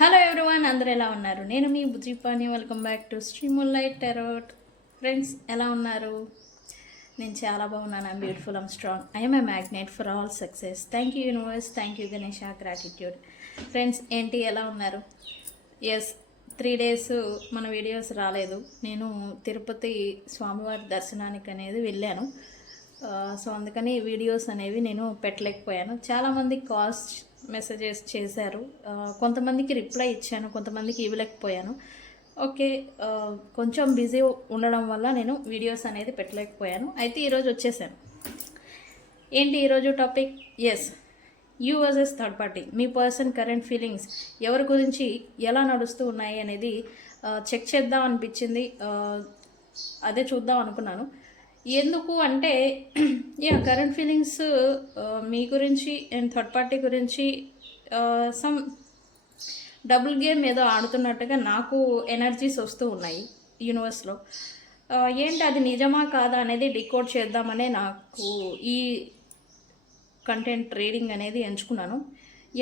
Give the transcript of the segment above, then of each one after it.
Hello everyone, అందరూ ఎలా ఉన్నారు? నేను మీ Bujjipani. Welcome back to streamlight tarot. Friends, ఎలా ఉన్నారు? నేను చాలా బాగున్నాను. I'm beautiful, I'm strong, I'm a magnet for all success. Thank you universe, thank you Ganesha, gratitude. Friends, ఏంటి ఎలా ఉన్నారు? ఎస్, 3 days మన వీడియోస్ రాలేదు. నేను తిరుపతి స్వామివారి దర్శనానికి అనేది వెళ్ళాను. సో అందుకని వీడియోస్ అనేవి నేను పెట్టలేకపోయాను. చాలామంది కాల్స్ మెసేజెస్ చేశారు. కొంతమందికి రిప్లై ఇచ్చాను, కొంతమందికి ఇవ్వలేకపోయాను. ఓకే, కొంచెం బిజీ ఉండడం వల్ల నేను వీడియోస్ అనేది పెట్టలేకపోయాను. అయితే ఈరోజు వచ్చేసాను. ఏంటి ఈరోజు టాపిక్? Yes, you versus third party. మీ పర్సన్ కరెంట్ ఫీలింగ్స్ ఎవరి గురించి ఎలా నడుస్తూ ఉన్నాయి అనేది చెక్ చేద్దాం అనిపించింది. అదే చూద్దాం అనుకున్నాను. ఎందుకు అంటే కరెంట్ ఫీలింగ్స్ మీ గురించి అండ్ థర్డ్ పార్టీ గురించి సమ్ డబుల్ గేమ్ ఏదో ఆడుతున్నట్టుగా నాకు ఎనర్జీస్ వస్తూ ఉన్నాయి యూనివర్స్లో. ఏంటి అది నిజమా కాదా అనేది డికోడ్ చేద్దామనే నాకు ఈ కంటెంట్ రీడింగ్ అనేది ఎంచుకున్నాను.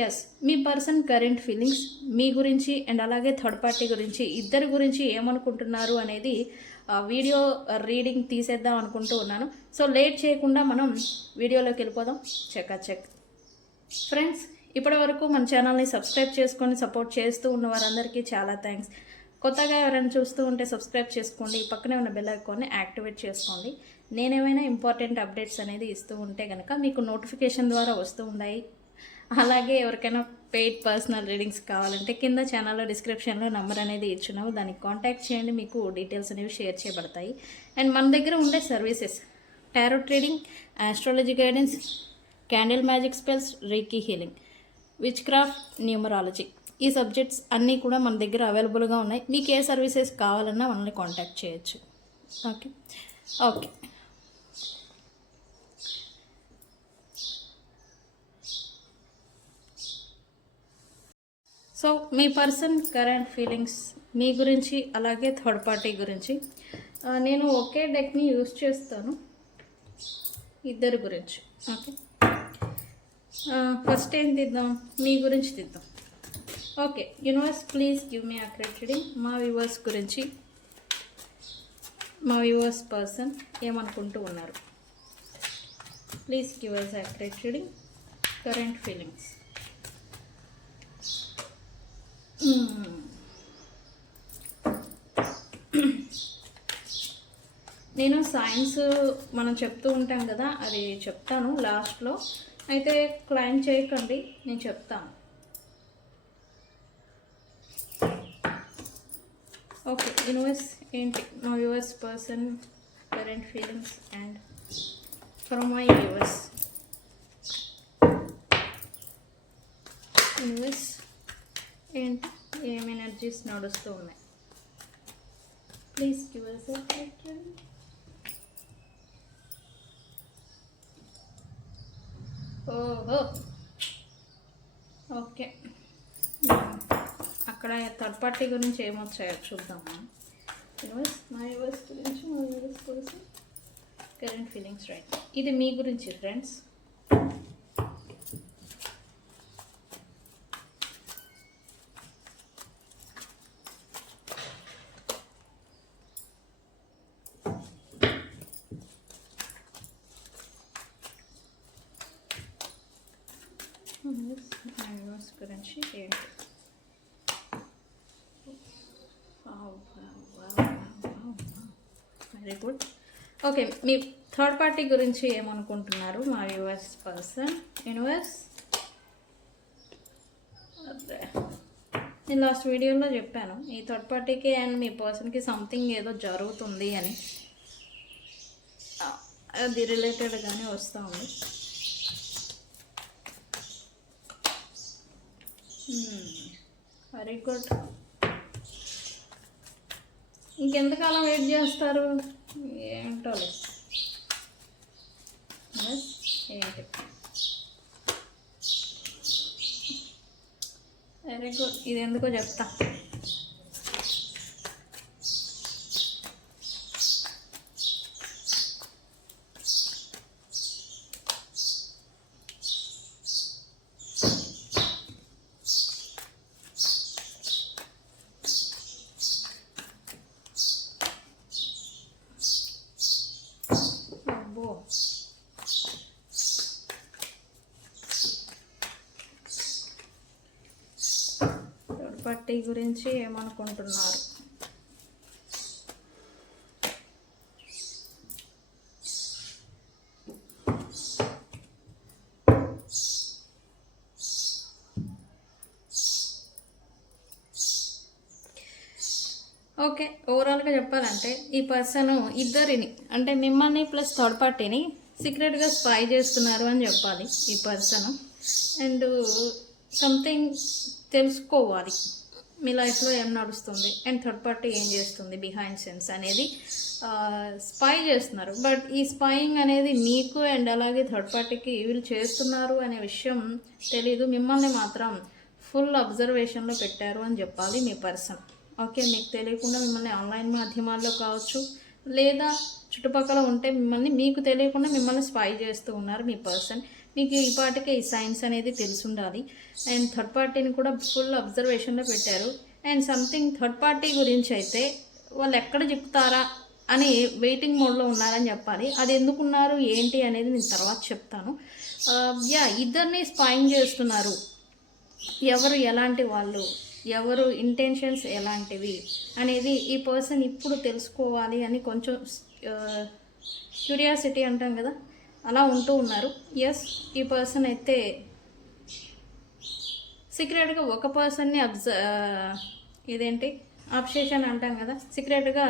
ఎస్, మీ పర్సన్ కరెంట్ ఫీలింగ్స్ మీ గురించి అండ్ అలాగే థర్డ్ పార్టీ గురించి, ఇద్దరి గురించి ఏమనుకుంటున్నారు అనేది వీడియో రీడింగ్ తీసేద్దాం అనుకుంటూ ఉన్నాను. సో లేట్ చేయకుండా మనం వీడియోలోకి వెళ్ళిపోదాం. చెక్ ఫ్రెండ్స్, ఇప్పటి వరకు మన ఛానల్ని సబ్స్క్రైబ్ చేసుకొని సపోర్ట్ చేస్తూ ఉన్న వారందరికీ చాలా థ్యాంక్స్. కొత్తగా ఎవరైనా చూస్తూ ఉంటే సబ్స్క్రైబ్ చేసుకోండి, పక్కనే ఉన్న బెల్ ఐకాన్ని యాక్టివేట్ చేసుకోండి. నేనేమైనా ఇంపార్టెంట్ అప్డేట్స్ అనేది ఇస్తూ ఉంటే కనుక మీకు నోటిఫికేషన్ ద్వారా వస్తూ ఉన్నాయి. అలాగే ఎవరికైనా పెయిడ్ పర్సనల్ రీడింగ్స్ కావాలంటే కింద ఛానల్లో డిస్క్రిప్షన్లో నెంబర్ అనేది ఇచ్చున్నాము, దానికి కాంటాక్ట్ చేయండి. మీకు డీటెయిల్స్ అనేవి షేర్ చేయబడతాయి. అండ్ మన దగ్గర ఉండే services tarot reading, astrology guidance, candle magic spells, reiki healing, which craft, numerology. ఈ సబ్జెక్ట్స్ అన్నీ కూడా మన దగ్గర అవైలబుల్గా ఉన్నాయి. మీకు ఏ సర్వీసెస్ కావాలన్నా మనల్ని కాంటాక్ట్ చేయొచ్చు. ఓకే. సో మీ పర్సన్ కరెంట్ ఫీలింగ్స్ మీ గురించి అలాగే థర్డ్ పార్టీ గురించి. నేను ఒకే డెక్ని యూజ్ చేస్తాను ఇద్దరి గురించి. ఓకే, ఫస్ట్ ఏం తీద్దాం? మీ గురించి తీద్దాం. Okay, universe please give me accurate reading. మా వ్యూవర్స్ గురించి, మా వ్యూవర్స్ పర్సన్ ఏమనుకుంటూ ఉన్నారు. Please give us accurate reading. Current feelings. నేను సైన్స్ మనం చెప్తూ ఉంటాం కదా, అది చెప్తాను లాస్ట్లో. అయితే క్లైమ్ చేయకండి, నేను చెప్తాను. ఓకే, యూనివర్స్ ఏంటి మా viewers person current feelings and from my viewers. Universe ఏంటి, ఏం ఎనర్జీస్ నడుస్తూ ఉన్నాయి? Please give us a picture. ఓహో, ఓకే. అక్కడ థర్డ్ పార్టీ గురించి ఏమొచ్చాయో చూద్దాము. యూనివర్స్ మా వ్యూవర్స్ గురించి, మా వ్యూవర్స్ కోసం కరెంట్ ఫీలింగ్స్. రైట్, ఇది మీ గురించి ఫ్రెండ్స్. మా వ్యూవర్స్ గురించి ఏంటి? Very good. ఓకే, మీ థర్డ్ పార్టీ గురించి ఏమనుకుంటున్నారు మా వ్యూవర్స్ పర్సన్? యూనివర్స్, నేను లాస్ట్ వీడియోలో చెప్పాను ఈ థర్డ్ పార్టీకి అండ్ మీ పర్సన్కి సంథింగ్ ఏదో జరుగుతుంది అని. అది రిలేటెడ్గానే వస్తూ ఉంది. Very good. ఇంకెంతకాలం వెయిట్ చేస్తారు? ఏంటో ఏంటి? Very good. ఇది ఎందుకో చెప్తా. పట్టీ గురించి ఏమనుకుంటున్నారు? ఓకే, ఓవరాల్గా చెప్పాలంటే ఈ పర్సన్ ఇద్దరిని అంటే మిమ్మల్ని ప్లస్ థర్డ్ పార్టీని సీక్రెట్గా స్పై చేస్తున్నారు అని చెప్పాలి ఈ పర్సన్. అండ్ సంథింగ్ తెలుసుకోవాలి మీ లైఫ్లో ఏం నడుస్తుంది అండ్ థర్డ్ పార్టీ ఏం చేస్తుంది బిహైండ్ సెన్స్ అనేది స్పై చేస్తున్నారు. బట్ ఈ స్పైయింగ్ అనేది మీకు అండ్ అలాగే థర్డ్ పార్టీకి వీళ్ళు చేస్తున్నారు అనే విషయం తెలీదు. మిమ్మల్ని మాత్రం ఫుల్ అబ్జర్వేషన్లో పెట్టారు అని చెప్పాలి మీ పర్సన్. ఓకే, మీకు తెలియకుండా మిమ్మల్ని ఆన్లైన్ మాధ్యమాల్లో కావచ్చు లేదా చుట్టుపక్కల ఉంటే మీకు తెలియకుండా మిమ్మల్ని స్పై చేస్తూ ఉన్నారు మీ పర్సన్. మీకు ఈ పాటికే ఈ సైన్స్ అనేది తెలిసి ఉండాలి. అండ్ థర్డ్ పార్టీని కూడా ఫుల్ అబ్జర్వేషన్లో పెట్టారు. అండ్ సంథింగ్ థర్డ్ పార్టీ గురించి అయితే వాళ్ళు ఎక్కడ చెప్తారా అని వెయిటింగ్ మోడ్లో ఉన్నారని చెప్పాలి. అది ఎందుకున్నారు ఏంటి అనేది నేను తర్వాత చెప్తాను. ఇద్దరిని స్పైయింగ్ చేస్తున్నారు. ఎవరు ఎలాంటి వాళ్ళు, ఎవరు ఇంటెన్షన్స్ ఎలాంటివి అనేది ఈ పర్సన్ ఇప్పుడు తెలుసుకోవాలి అని కొంచెం క్యూరియాసిటీ అంటాం కదా, అలా ఉంటూ ఉన్నారు. ఎస్, ఈ పర్సన్ అయితే సీక్రెట్గా ఒక పర్సన్ని ఇదేంటి అబ్సెషన్ అంటాం కదా, సీక్రెట్గా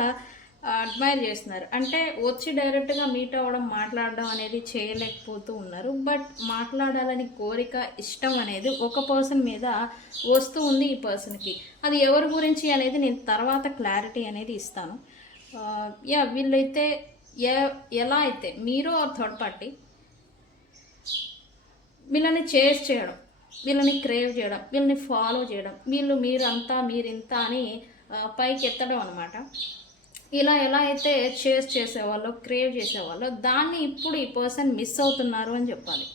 అడ్మైర్ చేస్తున్నారు. అంటే వచ్చి డైరెక్ట్గా మీట్ అవ్వడం మాట్లాడడం అనేది చేయలేకపోతూ ఉన్నారు. బట్ మాట్లాడాలని కోరిక ఇష్టం అనేది ఒక పర్సన్ మీద వస్తూ ఉంది ఈ పర్సన్కి. అది ఎవరి గురించి అనేది నేను తర్వాత క్లారిటీ అనేది ఇస్తాను. వీళ్ళైతే ఎలా అయితే మీరు ఆర్ థర్డ్ పార్టీ వీళ్ళని చేస్ చేయడం, వీళ్ళని క్రేవ్ చేయడం, వీళ్ళని ఫాలో చేయడం, మీరంతా మీరింత అని పైకి ఎత్తడం అనమాట. ఇలా ఎలా అయితే చేసేవాళ్ళో క్రేవ్ చేసేవాళ్ళో దాన్ని ఇప్పుడు ఈ పర్సన్ మిస్ అవుతున్నారు అని చెప్పాలి.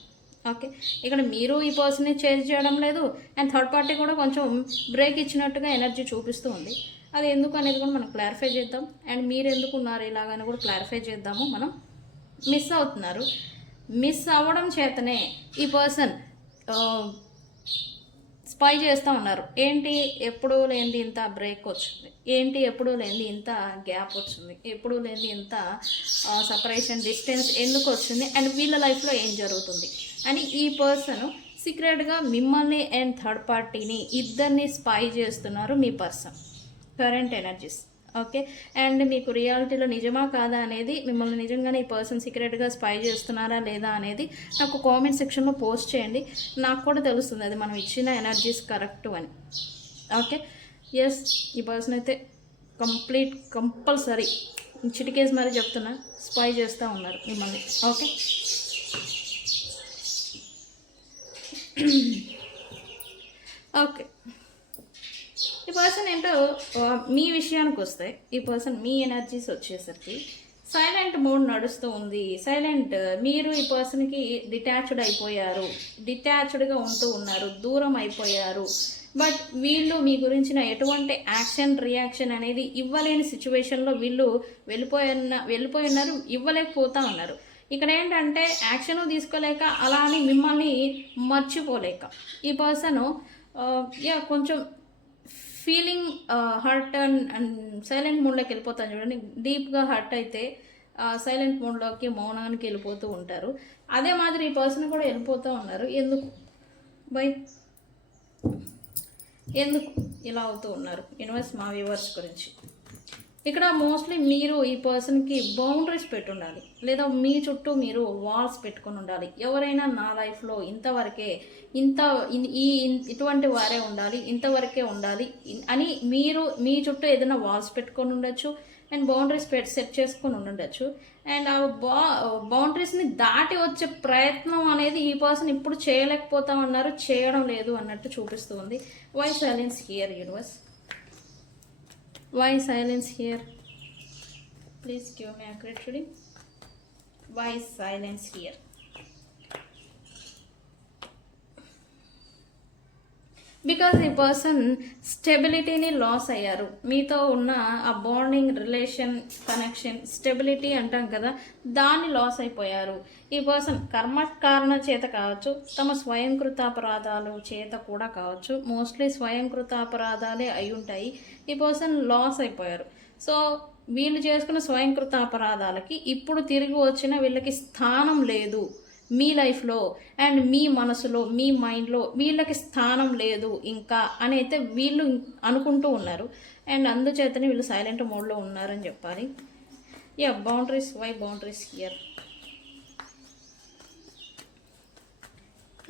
ఓకే, ఇక్కడ మీరు ఈ పర్సన్ని చేంజ్ చేయడం లేదు అండ్ థర్డ్ పార్టీ కూడా కొంచెం బ్రేక్ ఇచ్చినట్టుగా ఎనర్జీ చూపిస్తూ ఉంది. అది ఎందుకు అనేది కూడా మనం క్లారిఫై చేద్దాం. అండ్ మీరు ఎందుకు ఉన్నారు ఇలాగని కూడా క్లారిఫై చేద్దాము. మనం మిస్ అవుతున్నారు. మిస్ అవ్వడం చేతనే ఈ పర్సన్ స్పై చేస్తూ ఉన్నారు. ఏంటి ఎప్పుడూ లేనిది ఇంత బ్రేక్ వచ్చింది, ఏంటి ఎప్పుడూ లేనిది ఇంత గ్యాప్ వచ్చింది, ఎప్పుడూ లేనిది ఇంత సపరేషన్ డిస్టెన్స్ ఎందుకు వచ్చింది అండ్ వీళ్ళ లైఫ్లో ఏం జరుగుతుంది అని ఈ పర్సన్ సీక్రెట్గా మిమ్మల్ని అండ్ థర్డ్ పార్టీని ఇద్దరిని స్పై చేస్తున్నారు మీ person current energies. Okay, and మీకు రియాలిటీలో నిజమా కాదా అనేది, మిమ్మల్ని నిజంగానే ఈ పర్సన్ సీక్రెట్గా స్పై చేస్తున్నారా లేదా అనేది నాకు కామెంట్ సెక్షన్లో పోస్ట్ చేయండి. నాకు కూడా తెలుస్తుంది అది మనం ఇచ్చిన ఎనర్జీస్ కరెక్ట్ అని. ఓకే, ఎస్, ఈ పర్సన్ అయితే కంపల్సరీ చిటికేసి మరీ చెప్తున్నా స్పై చేస్తూ ఉన్నారు మిమ్మల్ని. ఓకే, ఓకే, ఈ పర్సన్ ఏంటో మీ విషయానికి వస్తే ఈ పర్సన్ మీ ఎనర్జీస్ వచ్చేసరికి సైలెంట్ మోడ్ నడుస్తూ ఉంది. సైలెంట్, మీరు ఈ పర్సన్కి డిటాచ్డ్ అయిపోయారు, డిటాచ్డ్గా ఉంటూ ఉన్నారు, దూరం అయిపోయారు. బట్ వీళ్ళు మీ గురించిన ఎటువంటి యాక్షన్ రియాక్షన్ అనేది ఇవ్వలేని సిచ్యువేషన్లో వీళ్ళు వెళ్ళిపోయి ఉన్నారు, ఇవ్వలేకపోతూ ఉన్నారు. ఇక్కడ ఏంటంటే యాక్షన్ తీసుకోలేక అలా అని మిమ్మల్ని మర్చిపోలేక ఈ పర్సన్ కొంచెం ఫీలింగ్ హర్ట్ అండ్ సైలెంట్ మోడ్లోకి వెళ్ళిపోతాను చూడండి. డీప్గా హర్ట్ అయితే సైలెంట్ మోడ్లోకి మౌనానికి వెళ్ళిపోతూ ఉంటారు. అదే మాదిరి ఈ పర్సన్ కూడా వెళ్ళిపోతూ ఉన్నారు. ఎందుకు ఇలా అవుతూ ఉన్నారు? యూనివర్స్ మా వ్యూవర్స్ గురించి ఇక్కడ మోస్ట్లీ మీరు ఈ పర్సన్కి బౌండరీస్ పెట్టుండాలి, లేదా మీ చుట్టూ మీరు వాల్స్ పెట్టుకొని ఉండాలి. ఎవరైనా నా లైఫ్లో ఇంతవరకే ఇటువంటి వారే ఉండాలి, ఇంతవరకే ఉండాలి అని మీరు మీ చుట్టూ ఏదైనా వాల్స్ పెట్టుకొని ఉండొచ్చు అండ్ బౌండరీస్ సెట్ చేసుకొని ఉండొచ్చు. అండ్ ఆ బౌండరీస్ని దాటి వచ్చే ప్రయత్నం అనేది ఈ పర్సన్ ఇప్పుడు చేయలేకపోతా ఉన్నారు, చేయడం లేదు అన్నట్టు చూపిస్తూ ఉంది. Why silence here universe? Why silence here? Please give me accurate reading. Why silence here? Because ఈ పర్సన్ స్టెబిలిటీని లాస్ అయ్యారు. మీతో ఉన్న ఆ బాండింగ్, రిలేషన్, కనెక్షన్, స్టెబిలిటీ అంటాం కదా, దాన్ని లాస్ అయిపోయారు. ఈ పర్సన్ కర్మకారణ చేత కావచ్చు, తమ స్వయంకృతాపరాధాలు చేత కూడా కావచ్చు. మోస్ట్లీ స్వయంకృతాపరాధాలే అయి ఉంటాయి. ఈ పర్సన్ లాస్ అయిపోయారు. సో వీళ్ళు చేసుకున్న స్వయంకృతాపరాధాలకి ఇప్పుడు తిరిగి వచ్చిన వీళ్ళకి స్థానం లేదు మీ లైఫ్లో అండ్ మీ మనసులో, మీ మైండ్లో వీళ్ళకి స్థానం లేదు ఇంకా అని అయితే వీళ్ళు అనుకుంటూ ఉన్నారు. అండ్ అందుచేతనే వీళ్ళు సైలెంట్ మోడ్లో ఉన్నారని చెప్పాలి. Yeah, boundaries. Why boundaries here?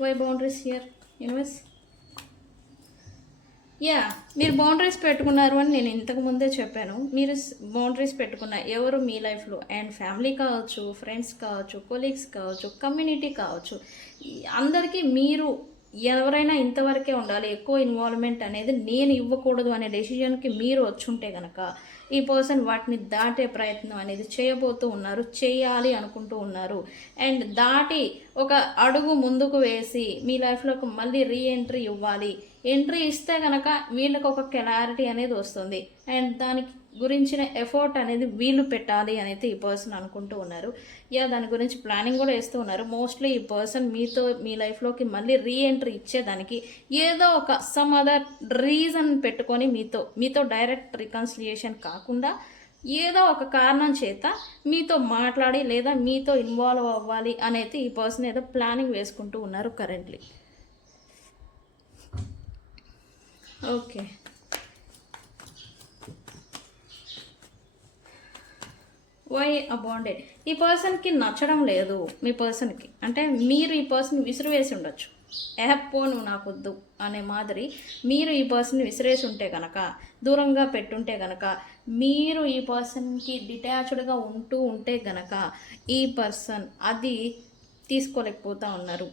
Why boundaries here universe? Yeah, మీరు బౌండరీస్ పెట్టుకున్నారు అని నేను ఇంతకు ముందే చెప్పాను. మీరు బౌండరీస్ పెట్టుకున్న ఎవరు మీ లైఫ్లో, అండ్ ఫ్యామిలీ కావచ్చు, ఫ్రెండ్స్ కావచ్చు, కొలీగ్స్ కావచ్చు, కమ్యూనిటీ కావచ్చు, అందరికీ మీరు ఎవరైనా ఇంతవరకే ఉండాలి, ఎక్కువ ఇన్వాల్వ్మెంట్ అనేది నేను ఇవ్వకూడదు అనే డెసిషన్కి మీరు వచ్చుంటే కనుక ఈ పర్సన్ వాటిని దాటే ప్రయత్నం అనేది చేయబోతూ ఉన్నారు, చేయాలి అనుకుంటూ ఉన్నారు. అండ్ దాటి ఒక అడుగు ముందుకు వేసి మీ లైఫ్లోకి మళ్ళీ రీఎంట్రీ ఇవ్వాలి. ఎంట్రీ ఇస్తే కనుక వీళ్ళకి ఒక క్లారిటీ అనేది వస్తుంది అండ్ దానికి గురించిన ఎఫర్ట్ అనేది వీళ్ళు పెట్టాలి అని అయితే ఈ పర్సన్ అనుకుంటూ ఉన్నారు. యా, దాని గురించి ప్లానింగ్ కూడా వేస్తూ ఉన్నారు. మోస్ట్లీ ఈ పర్సన్ మీతో మీ లైఫ్లోకి మళ్ళీ రీఎంట్రీ ఇచ్చేదానికి ఏదో ఒక సమ్ అదర్ రీజన్ పెట్టుకొని మీతో డైరెక్ట్ రికన్సిలియేషన్ కాకుండా ఏదో ఒక కారణం చేత మీతో మాట్లాడి లేదా మీతో ఇన్వాల్వ్ అవ్వాలి అనేది ఈ పర్సన్ ఏదో ప్లానింగ్ వేసుకుంటూ ఉన్నారు కరెంట్లీ. Okay, why abandoned? ఈ పర్సన్కి నచ్చడం లేదు మీ పర్సన్కి. అంటే మీరు ఈ పర్సన్ విసిరివేసి ఉండొచ్చు. పో నువ్వు నాకొద్దు అనే మాదిరి మీరు ఈ పర్సన్ని విసిరేసి ఉంటే కనుక, దూరంగా పెట్టుంటే కనుక, మీరు ఈ పర్సన్కి డిటాచ్డ్గా ఉంటే కనుక ఈ పర్సన్ అది తీసుకోలేకపోతూ ఉన్నారు.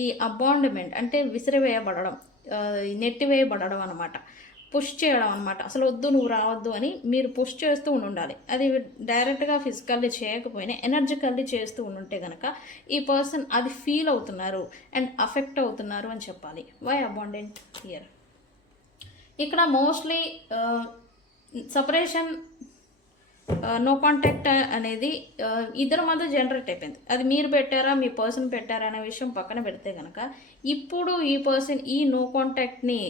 ఈ అబాండ్మెంట్ అంటే విసిరివేయబడడం, నెట్టివేయబడడం అనమాట, పుష్ చేయడం అనమాట. అసలు వద్దు, నువ్వు రావద్దు అని మీరు పుష్ చేస్తూ ఉండాలి. అది డైరెక్ట్గా ఫిజికల్లీ చేయకపోయినా ఎనర్జికల్లీ చేస్తూ ఉంటే కనుక ఈ పర్సన్ అది ఫీల్ అవుతున్నారు అండ్ అఫెక్ట్ అవుతున్నారు అని చెప్పాలి. Why abundant here? ఇక్కడ మోస్ట్లీ సపరేషన్, నో కాంటాక్ట్ అనేది ఇద్దరి మధ్య జనరేట్ అయిపోయింది. అది మీరు పెట్టారా, మీ పర్సన్ పెట్టారా అనే విషయం పక్కన పెడితే కనుక ఇప్పుడు ఈ పర్సన్ ఈ నో కాంటాక్ట్ని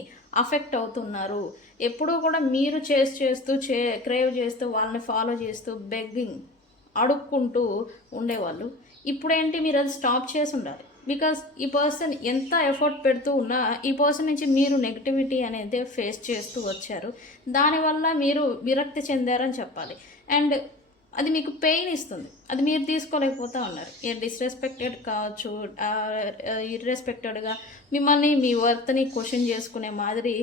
అఫెక్ట్ అవుతున్నారు. ఎప్పుడూ కూడా మీరు చేస్తూ క్రేవ్ చేస్తూ వాళ్ళని ఫాలో చేస్తూ బెగ్గింగ్ అడుక్కుంటూ ఉండేవాళ్ళు. ఇప్పుడేంటి, మీరు అది స్టాప్ చేసి ఉండాలి. బికాస్ ఈ పర్సన్ ఎంత ఎఫర్ట్ పెడుతూ ఉన్నా ఈ పర్సన్ నుంచి మీరు నెగిటివిటీ అనేది ఫేస్ చేస్తూ వచ్చారు. దానివల్ల మీరు విరక్తి చెందారని చెప్పాలి. అండ్ అది మీకు పెయిన్ ఇస్తుంది, అది మీరు తీసుకోలేకపోతూ ఉన్నారు. డిస్రెస్పెక్టెడ్ కావచ్చు, ఇర్రెస్పెక్టెడ్గా మిమ్మల్ని మీ వర్త్ని క్వశ్చన్ చేసుకునే మాదిరి,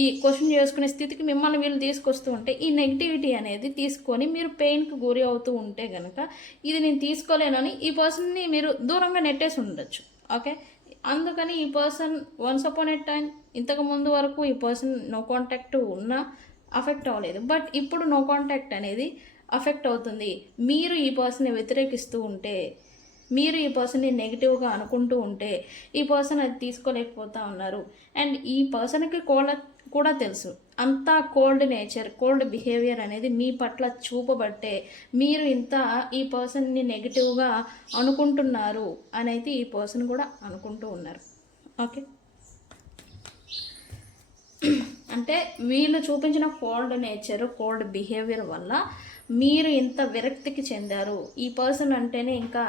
ఈ క్వశ్చన్ చేసుకునే స్థితికి మిమ్మల్ని వీళ్ళు తీసుకొస్తూ ఉంటే ఈ నెగిటివిటీ అనేది తీసుకొని మీరు పెయిన్కి గురి అవుతూ ఉంటే కనుక ఇది నేను తీసుకోలేనని ఈ పర్సన్ని మీరు దూరంగా నెట్టేసి ఉండొచ్చు. ఓకే, అందుకని ఈ person once upon a time ఇంతకు ముందు వరకు ఈ పర్సన్ నో కాంటాక్ట్ ఉన్నా అఫెక్ట్ అవ్వలేదు. బట్ ఇప్పుడు నో కాంటాక్ట్ అనేది అఫెక్ట్ అవుతుంది. మీరు ఈ పర్సన్ని వ్యతిరేకిస్తూ ఉంటే, మీరు ఈ పర్సన్ని నెగిటివ్గా అనుకుంటూ ఉంటే ఈ పర్సన్ అది తీసుకోలేకపోతూ ఉన్నారు. అండ్ ఈ పర్సన్కి కూడా తెలుసు అంతా కోల్డ్ నేచర్, కోల్డ్ బిహేవియర్ అనేది మీ పట్ల చూపబట్టే మీరు ఇంత ఈ పర్సన్ని నెగిటివ్గా అనుకుంటున్నారు అనేది ఈ పర్సన్ కూడా అనుకుంటూ ఉన్నారు. ఓకే, అంటే వీళ్ళు చూపించిన కోల్డ్ నేచర్, కోల్డ్ బిహేవియర్ వల్ల మీరు ఇంత విరక్తికి చెందారు. ఈ పర్సన్ అంటేనే ఇంకా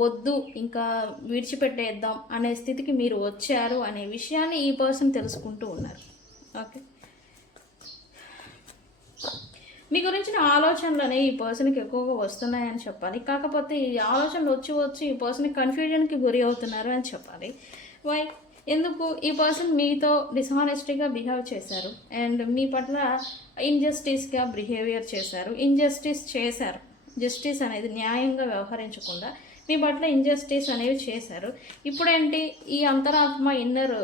వద్దు, ఇంకా విడిచిపెట్టేద్దాం అనే స్థితికి మీరు వచ్చారు అనే విషయాన్ని ఈ పర్సన్ తెలుసుకుంటూ ఉన్నారు. ఓకే, మీ గురించిన ఆలోచనలు అనేవి ఈ పర్సన్కి ఎక్కువగా వస్తున్నాయని చెప్పాలి. కాకపోతే ఈ ఆలోచనలు వచ్చి ఈ పర్సన్కి కన్ఫ్యూజన్కి గురి అవుతున్నారు అని చెప్పాలి. వై? ఎందుకు? ఈ పర్సన్ మీతో డిస్హానెస్టీగా బిహేవ్ చేశారు అండ్ మీ పట్ల ఇన్జస్టిస్గా బిహేవియర్ చేశారు, చేశారు. జస్టిస్ అనేది న్యాయంగా వ్యవహరించకుండా మీ పట్ల ఇన్జస్టిస్ అనేవి చేశారు. ఇప్పుడేంటి, ఈ అంతరాత్మ, ఇన్నర్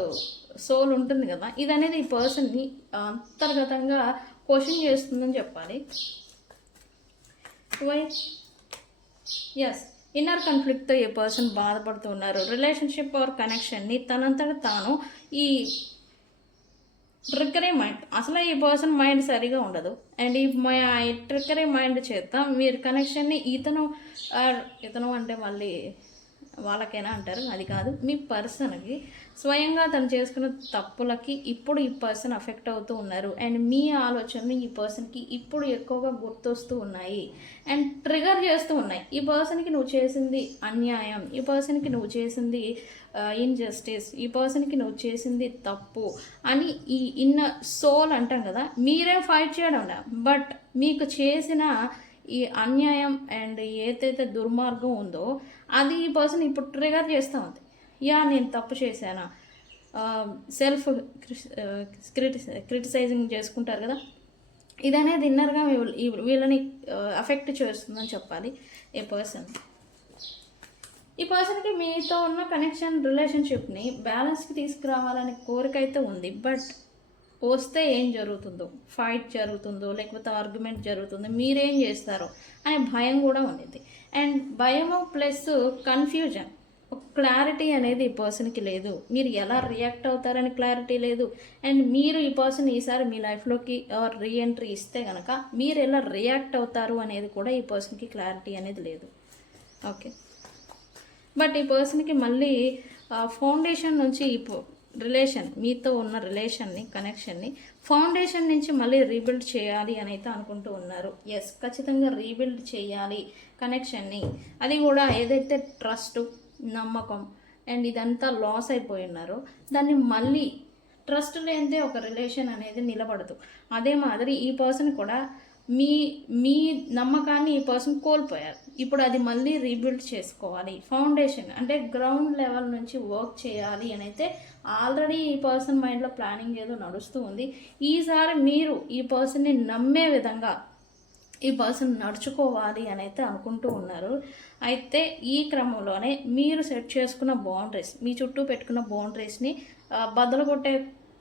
సోల్ ఉంటుంది కదా, ఇది అనేది ఈ పర్సన్ని అంతర్గతంగా క్వశ్చన్ చేస్తుందని చెప్పాలి. వై? ఎస్, ఇన్నర్ కాన్ఫ్లిక్ట్తో ఏ పర్సన్ బాధపడుతున్నారు. రిలేషన్షిప్ ఆర్ కనెక్షన్ని తనంతట తాను ఈ ట్రిక్కరీ మైండ్, అసలు ఈ పర్సన్ మైండ్ సరిగా ఉండదు. అండ్ ఈ ట్రిక్కరీ మైండ్ చేత మీరు కనెక్షన్ని ఇతను అంటే మళ్ళీ వాళ్ళకైనా అంటారు, అది కాదు, మీ పర్సన్కి స్వయంగా తను చేసుకున్న తప్పులకి ఇప్పుడు ఈ పర్సన్ అఫెక్ట్ అవుతూ ఉన్నారు. అండ్ మీ ఆలోచనలు ఈ పర్సన్కి ఇప్పుడు ఎక్కువగా గుర్తొస్తూ ఉన్నాయి అండ్ ట్రిగర్ చేస్తూ ఉన్నాయి. ఈ పర్సన్కి నువ్వు చేసింది అన్యాయం, ఈ పర్సన్కి నువ్వు చేసింది ఇన్జస్టిస్, ఈ పర్సన్కి నువ్వు చేసింది తప్పు అని ఈ సోల్ అంటాం కదా, మీరే ఫైట్ చేయడం, బట్ మీకు చేసిన ఈ అన్యాయం అండ్ ఏదైతే దుర్మార్గం ఉందో అది ఈ పర్సన్ ఇప్పుడు ట్రిగర్ చేస్తూ ఉంది. నేను తప్పు చేశానా, సెల్ఫ్ క్రిటిసైజింగ్ చేసుకుంటారు కదా, ఇదనేది ఇన్నర్గా వీళ్ళని అఫెక్ట్ చేస్తుందని చెప్పాలి. ఈ పర్సన్కి మీతో ఉన్న కనెక్షన్ రిలేషన్షిప్ని బ్యాలెన్స్కి తీసుకురావాలనే కోరిక అయితే ఉంది. బట్ వస్తే ఏం జరుగుతుందో, ఫైట్ జరుగుతుందో లేకపోతే ఆర్గ్యుమెంట్ జరుగుతుందో, మీరేం చేస్తారో అనే భయం కూడా ఉండేది. అండ్ భయము ప్లస్ కన్ఫ్యూజన్, క్లారిటీ అనేది ఈ పర్సన్కి లేదు. మీరు ఎలా రియాక్ట్ అవుతారని క్లారిటీ లేదు. అండ్ మీరు ఈ పర్సన్ ఈసారి మీ లైఫ్లోకి రీఎంట్రీ ఇస్తే కనుక మీరు ఎలా రియాక్ట్ అవుతారు అనేది కూడా ఈ పర్సన్కి క్లారిటీ అనేది లేదు. ఓకే, బట్ ఈ పర్సన్కి మళ్ళీ ఫౌండేషన్ నుంచి రిలేషన్, మీతో ఉన్న రిలేషన్ని, కనెక్షన్ని ఫౌండేషన్ నుంచి మళ్ళీ రీబిల్డ్ చేయాలి అని అయితే అనుకుంటూ ఉన్నారు. ఎస్, ఖచ్చితంగా రీబిల్డ్ చేయాలి కనెక్షన్ని. అది కూడా ఏదైతే ట్రస్ట్, నమ్మకం అండ్ ఇదంతా లాస్ అయిపోయి ఉన్నారో దాన్ని మళ్ళీ, ట్రస్ట్ లేనిదే ఒక రిలేషన్ అనేది నిలబడదు. అదే మాదిరి ఈ పర్సన్ కూడా మీ నమ్మకాన్ని ఈ పర్సన్ కోల్పోయారు. ఇప్పుడు అది మళ్ళీ రీబిల్డ్ చేసుకోవాలి. ఫౌండేషన్ అంటే గ్రౌండ్ లెవెల్ నుంచి వర్క్ చేయాలి అని అయితే ఆల్రెడీ ఈ పర్సన్ మైండ్లో ప్లానింగ్ ఏదో నడుస్తూ ఉంది. ఈసారి మీరు ఈ పర్సన్ని నమ్మే విధంగా ఈ పర్సన్ నడుచుకోవాలి అని అయితే అనుకుంటూ ఉన్నారు. అయితే ఈ క్రమంలోనే మీరు సెట్ చేసుకున్న బౌండరీస్, మీ చుట్టూ పెట్టుకున్న బౌండరీస్ని బద్దలు కొట్టే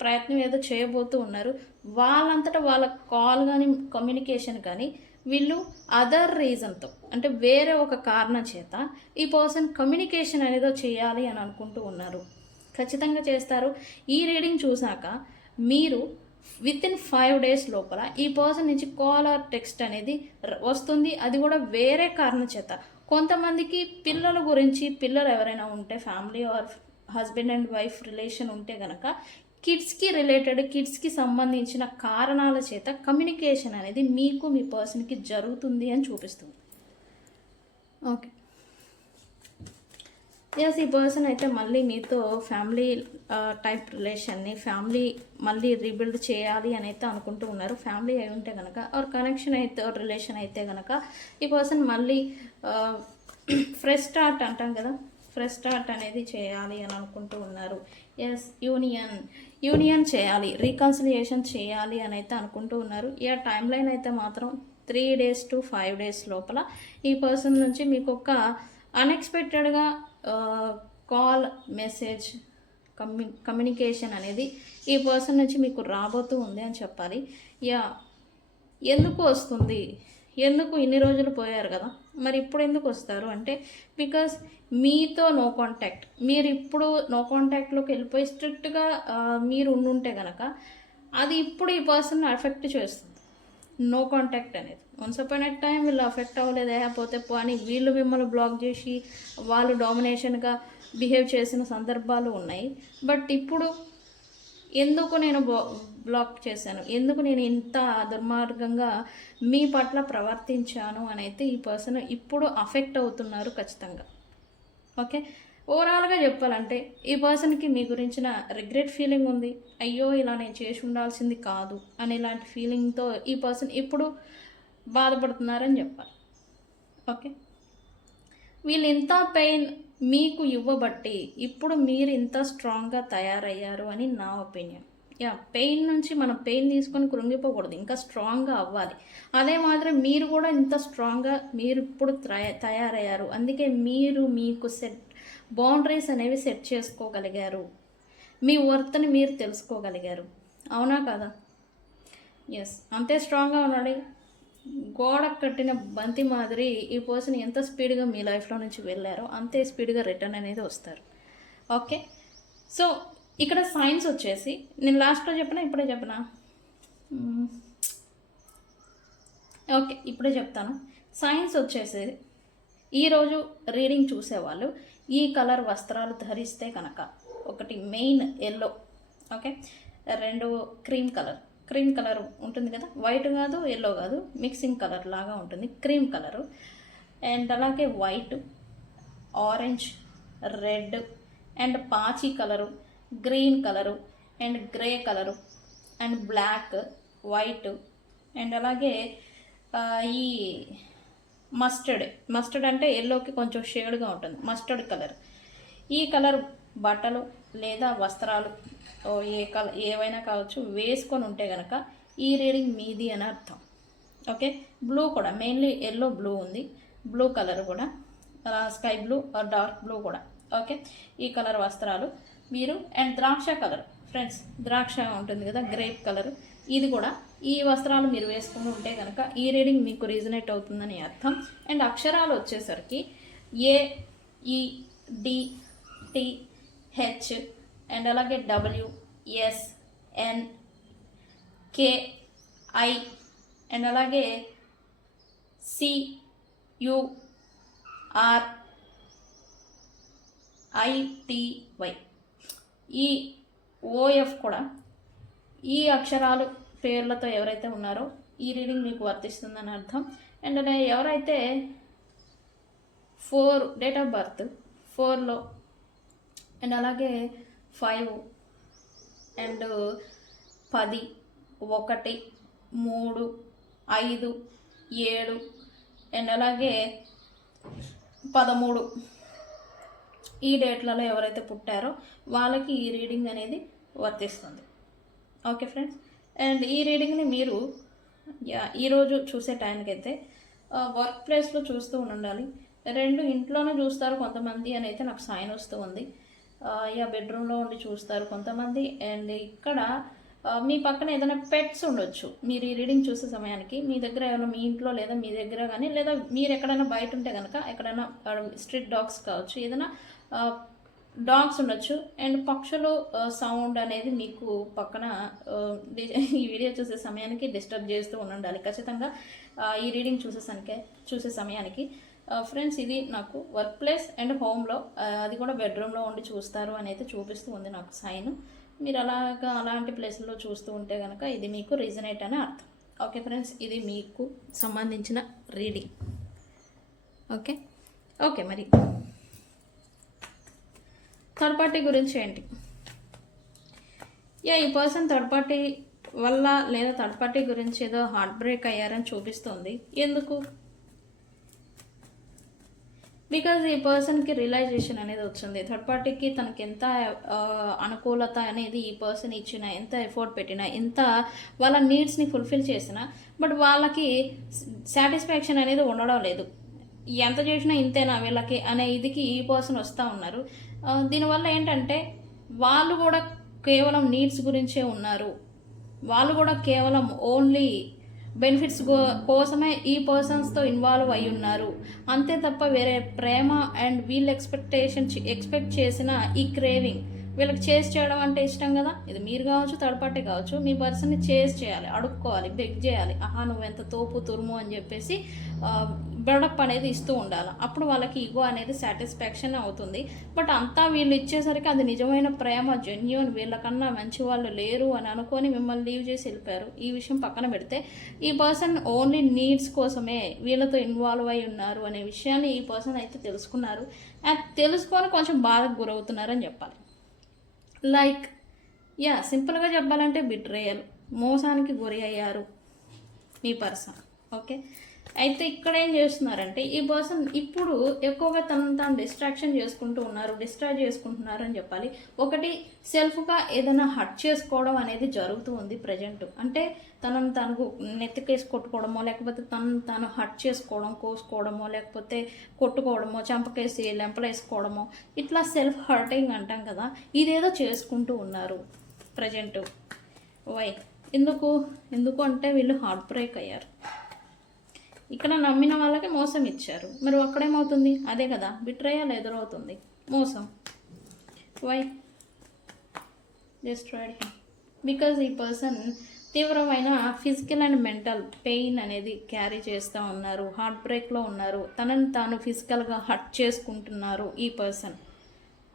ప్రయత్నం ఏదో చేయబోతూ ఉన్నారు. వాళ్ళంతటా వాళ్ళ కాల్ కానీ కమ్యూనికేషన్ కానీ వీళ్ళు అదర్ రీజన్తో, అంటే వేరే ఒక కారణం చేత ఈ పర్సన్ కమ్యూనికేషన్ అనేది చేయాలి అని అనుకుంటూ ఉన్నారు. ఖచ్చితంగా చేస్తారు. ఈ రీడింగ్ చూసాక మీరు వితిన్ 5 days లోపల ఈ పర్సన్ నుంచి కాల్ ఆర్ టెక్స్ట్ అనేది వస్తుంది. అది కూడా వేరే కారణం చేత. కొంతమందికి పిల్లల గురించి, పిల్లలు ఎవరైనా ఉంటే family or husband and wife relation ఉంటే కనుక కిడ్స్కి రిలేటెడ్, కిడ్స్కి సంబంధించిన కారణాల చేత కమ్యూనికేషన్ అనేది మీకు మీ పర్సన్కి జరుగుతుంది అని చూపిస్తుంది. ఓకే, ఎస్, ఈ పర్సన్ అయితే మళ్ళీ మీతో ఫ్యామిలీ టైప్ రిలేషన్ని, ఫ్యామిలీ మళ్ళీ రీబిల్డ్ చేయాలి అని అయితే అనుకుంటూ ఉన్నారు. ఫ్యామిలీ అయి ఉంటే కనుక ఆర్ కనెక్షన్ అయితే రిలేషన్ అయితే కనుక ఈ పర్సన్ మళ్ళీ ఫ్రెష్ స్టార్ట్ అంటాం కదా, ఫ్రెష్ స్టార్ట్ అనేది చేయాలి అని అనుకుంటూ ఉన్నారు. ఎస్, యూనియన్ చేయాలి, రీకన్సిలియేషన్ చేయాలి అని అయితే అనుకుంటూ ఉన్నారు. టైం లైన్ అయితే మాత్రం 3 days to 5 days లోపల ఈ పర్సన్ నుంచి మీకు ఒక అన్ఎక్స్పెక్టెడ్గా కాల్, మెసేజ్, కమ్యూనికేషన్ అనేది ఈ పర్సన్ నుంచి మీకు రాబోతూ ఉంది అని చెప్పాలి. ఎందుకు వస్తుంది, ఎందుకు ఇన్ని రోజులు పోయారు కదా, మరి ఇప్పుడు ఎందుకు వస్తారు అంటే బికాస్ మీతో నో కాంటాక్ట్, మీరు ఇప్పుడు నో కాంటాక్ట్లోకి వెళ్ళిపోయి స్ట్రిక్ట్గా మీరు ఉండుంటే కనుక అది ఇప్పుడు ఈ పర్సన్ అఫెక్ట్ చేస్తుంది. నో కాంటాక్ట్ అనేది వన్స్ అపాన్ ఎ టైం వీళ్ళు అఫెక్ట్ అవ్వలేదు, పోతే అని వీళ్ళు మిమ్మల్ని బ్లాక్ చేసి వాళ్ళు డామినేషన్గా బిహేవ్ చేసిన సందర్భాలు ఉన్నాయి. బట్ ఇప్పుడు ఎందుకు నేను బ్లాక్ చేశాను, ఎందుకు నేను ఇంత దుర్మార్గంగా మీ పట్ల ప్రవర్తించాను అని అయితే ఈ పర్సన్ ఇప్పుడు అఫెక్ట్ అవుతున్నారు ఖచ్చితంగా. ఓకే, ఓవరాల్గా చెప్పాలంటే ఈ పర్సన్కి మీ గురించిన రిగ్రెట్ ఫీలింగ్ ఉంది. అయ్యో ఇలా నేను చేసి ఉండాల్సింది కాదు అని ఇలాంటి ఫీలింగ్తో ఈ పర్సన్ ఇప్పుడు బాధపడుతున్నారని చెప్పాలి. ఓకే, వీళ్ళు ఇంత పెయిన్ మీకు ఇవ్వబట్టి ఇప్పుడు మీరు ఇంత స్ట్రాంగ్గా తయారయ్యారు అని నా ఒపీనియన్. పెయిన్ నుంచి మనం పెయిన్ తీసుకొని కృంగిపోకూడదు, ఇంకా స్ట్రాంగ్గా అవ్వాలి. అదే మాత్రం మీరు కూడా ఇంత స్ట్రాంగ్గా మీరు ఇప్పుడు తయారయ్యారు. అందుకే మీరు మీకు బౌండరీస్ అనేవి సెట్ చేసుకోగలిగారు, మీ వర్త్ని మీరు తెలుసుకోగలిగారు. అవునా కదా? ఎస్, అంతే స్ట్రాంగ్గా ఉన్నాడు. గోడ కట్టిన బంతి మాదిరి ఈ పర్సన్ ఎంత స్పీడ్గా మీ లైఫ్లో నుంచి వెళ్ళారో అంతే స్పీడ్గా రిటర్న్ అనేది వస్తారు. ఓకే, సో ఇక్కడ సైన్స్ వచ్చేసి నేను లాస్ట్లో చెప్పినా ఇప్పుడే చెప్పినా ఓకే ఇప్పుడే చెప్తాను. సైన్స్ వచ్చేసి ఈరోజు రీడింగ్ చూసేవాళ్ళు ఈ కలర్ వస్త్రాలు ధరిస్తే కనుక ఒకటి మెయిన్ ఎల్లో, ఓకే, రెండు క్రీమ్ కలర్ ఉంటుంది కదా, వైట్ కాదు ఎల్లో కాదు, మిక్సింగ్ కలర్ లాగా ఉంటుంది క్రీమ్ కలరు. అండ్ అలాగే white, orange, red and peach colour, green colour and grey colour and black, white and అలాగే ఈ మస్టర్డ్ అంటే ఎల్లోకి కొంచెం షేడ్గా ఉంటుంది మస్టర్డ్ కలర్. ఈ కలర్ బట్టలు లేదా వస్త్రాలు ఏవైనా కావచ్చు వేసుకొని ఉంటే కనుక ఈ రీడింగ్ మీది అని అర్థం. ఓకే, బ్లూ కూడా మెయిన్లీ ఎల్లో బ్లూ ఉంది, బ్లూ కలర్ కూడా స్కై బ్లూ డార్క్ బ్లూ కూడా. ఓకే, ఈ కలర్ వస్త్రాలు మీరు. అండ్ ద్రాక్ష కలర్ ఫ్రెండ్స్, ద్రాక్ష ఉంటుంది కదా గ్రేప్ కలర్, ఇది కూడా ఈ వస్త్రాలు మీరు వేసుకుని ఉంటే కనుక ఈ రీడింగ్ మీకు రీజనేట్ అవుతుందని అర్థం. అండ్ అక్షరాలు వచ్చేసరికి A, E, D, T, H and అలాగే W, S, N, K, I and అలాగే C, U, R, I, T, Y. ఈ ఓఎఫ్ కూడా ఈ అక్షరాలు పేర్లతో ఎవరైతే ఉన్నారో ఈ రీడింగ్ మీకు వర్తిస్తుందని అర్థం. అండ్ ఎవరైతే 4 డేట్ ఆఫ్ బర్త్ 4లో అండ్ అలాగే 5 అండ్ 10, 1, 3, 5, 7 అండ్ అలాగే 13 ఈ డేట్లలో ఎవరైతే పుట్టారో వాళ్ళకి ఈ రీడింగ్ అనేది వర్తిస్తుంది. ఓకే ఫ్రెండ్స్, అండ్ ఈ రీడింగ్ని మీరు ఈరోజు చూసే టైంకి అయితే వర్క్ ప్లేస్లో చూస్తూ ఉండాలి. 2 ఇంట్లోనే చూస్తారు కొంతమంది అని అయితే నాకు సైన్ వస్తూ ఉంది. బెడ్రూమ్లో ఉండి చూస్తారు కొంతమంది. అండ్ ఇక్కడ మీ పక్కన ఏదైనా పెట్స్ ఉండొచ్చు. మీరు ఈ రీడింగ్ చూసే సమయానికి మీ దగ్గర ఏమైనా మీ ఇంట్లో లేదా మీ దగ్గర కానీ లేదా మీరు ఎక్కడైనా బయట ఉంటే కనుక ఎక్కడైనా స్ట్రీట్ డాగ్స్ కావచ్చు, ఏదైనా డాగ్స్ ఉండొచ్చు. అండ్ పక్షులు సౌండ్ అనేది మీకు పక్కన ఈ వీడియో చూసే సమయానికి డిస్టర్బ్ చేస్తూ ఉండాలి ఖచ్చితంగా ఈ రీడింగ్ చూసే సమయానికి. ఫ్రెండ్స్, ఇది నాకు వర్క్ ప్లేస్ అండ్ హోమ్లో, అది కూడా బెడ్రూమ్లో ఉండి చూస్తారు అని అయితే చూపిస్తూ ఉంది నాకు సైన్. మీరు అలాంటి ప్లేస్లో చూస్తూ ఉంటే కనుక ఇది మీకు రీజనేట్ అని అర్థం. ఓకే ఫ్రెండ్స్, ఇది మీకు సంబంధించిన రీడింగ్. ఓకే మరి థర్డ్ పార్టీ గురించి ఏంటి? ఈ పర్సన్ థర్డ్ పార్టీ వల్ల లేదా థర్డ్ పార్టీ గురించి ఏదో హార్ట్ బ్రేక్ అయ్యారని చూపిస్తుంది. ఎందుకు? బికాజ్ ఈ పర్సన్కి రియలైజేషన్ అనేది వచ్చింది. థర్డ్ పార్టీకి తనకి ఎంత అనుకూలత అనేది ఈ పర్సన్ ఇచ్చిన, ఎంత ఎఫర్ట్ పెట్టినా, ఎంత వాళ్ళ నీడ్స్ని ఫుల్ఫిల్ చేసినా బట్ వాళ్ళకి సాటిస్ఫాక్షన్ అనేది ఉండడం లేదు. ఎంత చేసినా ఇంతేనా వీళ్ళకి అనే ఇదికి ఈ పర్సన్ వస్తూ ఉన్నారు. దీనివల్ల ఏంటంటే వాళ్ళు కూడా కేవలం నీడ్స్ గురించే ఉన్నారు. వాళ్ళు కూడా కేవలం ఓన్లీ బెనిఫిట్స్ కోసమే ఈ పర్సన్స్తో ఇన్వాల్వ్ అయి ఉన్నారు. అంతే తప్ప వేరే ప్రేమ అండ్ వీళ్ళు ఎక్స్పెక్ట్ చేసిన ఈ క్రేవింగ్ వీళ్ళకి చేస్ చేయడం అంటే ఇష్టం కదా. ఇది మీరు కావచ్చు, థర్డ్ పార్టీ కావచ్చు, మీ పర్సన్ని చేస్ చేయాలి, అడుక్కోవాలి, బెగ్ చేయాలి. నువ్వెంత తోపు తురుము అని చెప్పేసి బిల్డప్ అనేది ఇస్తూ ఉండాలి. అప్పుడు వాళ్ళకి ఈగో అనేది సాటిస్ఫాక్షన్ అవుతుంది. బట్ అంతా వీళ్ళు ఇచ్చేసరికి అది నిజమైన ప్రేమ, జెన్యూన్, వీళ్ళకన్నా మంచి వాళ్ళు లేరు అని అనుకొని మిమ్మల్ని లీవ్ చేసి వెళ్ళిపోయారు. ఈ విషయం పక్కన పెడితే ఈ పర్సన్ ఓన్లీ నీడ్స్ కోసమే వీళ్ళతో ఇన్వాల్వ్ అయి ఉన్నారు అనే విషయాన్ని ఈ పర్సన్ అయితే తెలుసుకున్నారు. అది తెలుసుకొని కొంచెం బాధకు గురవుతున్నారని చెప్పాలి. లైక్ సింపుల్గా చెప్పాలంటే బిట్రేయల్, మోసానికి గురి అయ్యారు మీ పర్సన్. ఓకే, అయితే ఇక్కడ ఏం చేస్తున్నారంటే ఈ పర్సన్ ఇప్పుడు ఎక్కువగా తాను డిస్ట్రాక్ట్ చేసుకుంటున్నారు అని చెప్పాలి. ఒకటి సెల్ఫ్గా ఏదైనా హర్ట్ చేసుకోవడం అనేది జరుగుతూ ఉంది ప్రజెంట్. అంటే తనకు నెత్తికేసి కొట్టుకోవడమో, లేకపోతే తాను హర్ట్ చేసుకోవడం, కోసుకోవడమో, లేకపోతే కొట్టుకోవడమో, చంపకేసి లెంపలేసుకోవడమో, ఇట్లా సెల్ఫ్ హర్టింగ్ అంటాం కదా, ఇదేదో చేసుకుంటూ ఉన్నారు ప్రజెంట్. వై? ఎందుకు అంటే వీళ్ళు హార్ట్ బ్రేక్ అయ్యారు. ఇక్కడ నమ్మిన వాళ్ళకి మోసం ఇచ్చారు. మరి అక్కడేమవుతుంది? అదే కదా బిట్రేయల్ ఎదురవుతుంది, మోసం. వై? డిస్ట్రాయిడ్ బికాజ్ ఈ పర్సన్ తీవ్రమైన ఫిజికల్ అండ్ మెంటల్ పెయిన్ అనేది క్యారీ చేస్తూ ఉన్నారు, హార్ట్ బ్రేక్లో ఉన్నారు, తనని తాను ఫిజికల్గా హర్ట్ చేసుకుంటున్నారు ఈ పర్సన్.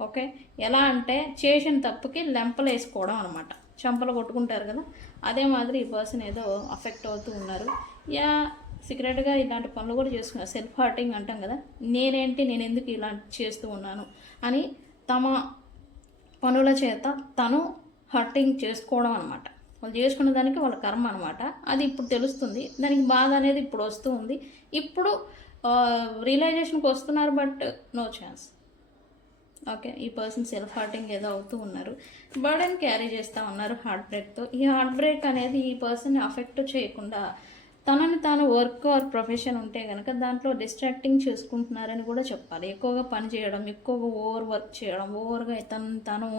ఓకే, ఎలా అంటే చేసిన తప్పుకి లెంపలు వేసుకోవడం అనమాట, చంపలు కొట్టుకుంటారు కదా, అదే మాదిరి ఈ పర్సన్ ఏదో అఫెక్ట్ అవుతూ ఉన్నారు. యా సీక్రెట్గా ఇలాంటి పనులు కూడా చేస్తున్నారు, సెల్ఫ్ హర్టింగ్ అంటాం కదా, నేనేంటి నేను ఎందుకు ఇలాంటి చేస్తూ ఉన్నాను అని తమ పనుల చేత తను హర్టింగ్ చేసుకోవడం అనమాట. వాళ్ళు చేసుకున్న దానికి వాళ్ళ కర్మ అనమాట, అది ఇప్పుడు తెలుస్తుంది, దానికి బాధ అనేది ఇప్పుడు వస్తూ ఉంది, ఇప్పుడు రియలైజేషన్కి వస్తున్నారు, బట్ నో ఛాన్స్. ఓకే, ఈ పర్సన్ సెల్ఫ్ హార్టింగ్ ఏదో అవుతూ ఉన్నారు, బర్డెన్ క్యారీ చేస్తూ ఉన్నారు హార్ట్ బ్రేక్తో. ఈ హార్ట్ బ్రేక్ అనేది ఈ పర్సన్ని అఫెక్ట్ చేయకుండా తనని తాను వర్క్ ఆర్ ప్రొఫెషన్ ఉంటే కనుక దాంట్లో డిస్ట్రాక్టింగ్ చేసుకుంటున్నారని కూడా చెప్పాలి. ఎక్కువగా పని చేయడం, ఎక్కువగా ఓవర్ వర్క్ చేయడం, ఓవర్గా తను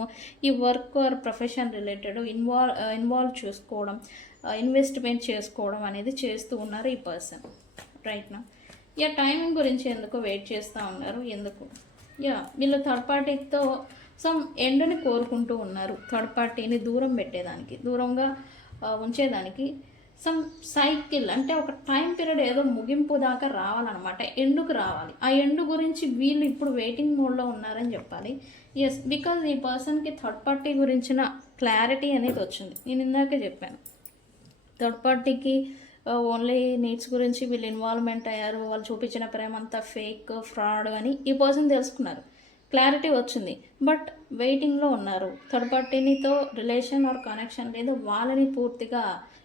ఈ work or profession related involve చేసుకోవడం, ఇన్వెస్ట్మెంట్ చేసుకోవడం అనేది చేస్తూ ఉన్నారు ఈ పర్సన్ రైట్నా. యా టైమింగ్ గురించి ఎందుకు వెయిట్ చేస్తూ ఉన్నారు, ఎందుకు యా వీళ్ళు థర్డ్ పార్టీతో సమ్ ఎండ్ని కోరుకుంటూ ఉన్నారు, థర్డ్ పార్టీని దూరం పెట్టేదానికి, దూరంగా ఉంచేదానికి సమ్ సైకిల్ అంటే ఒక టైం పీరియడ్ ఏదో ముగింపు దాకా రావాలన్నమాట, ఎండుకు రావాలి. ఆ ఎండు గురించి వీళ్ళు ఇప్పుడు వెయిటింగ్ మోడ్లో ఉన్నారని చెప్పాలి. ఎస్, బికాజ్ ఈ పర్సన్కి థర్డ్ పార్టీ గురించిన క్లారిటీ అనేది వచ్చింది. నేను ఇందాకే చెప్పాను, థర్డ్ పార్టీకి ఓన్లీ నీడ్స్ గురించి వీళ్ళు ఇన్వాల్వ్మెంట్ అయ్యారు, వాళ్ళు చూపించిన ప్రేమ అంతా ఫేక్ ఫ్రాడ్ అని ఈ పర్సన్ తెలుసుకున్నారు, క్లారిటీ వచ్చింది, బట్ వెయిటింగ్లో ఉన్నారు. థర్డ్ పార్టీనితో రిలేషన్ ఆర్ కనెక్షన్ లేదు, వాళ్ళని పూర్తిగా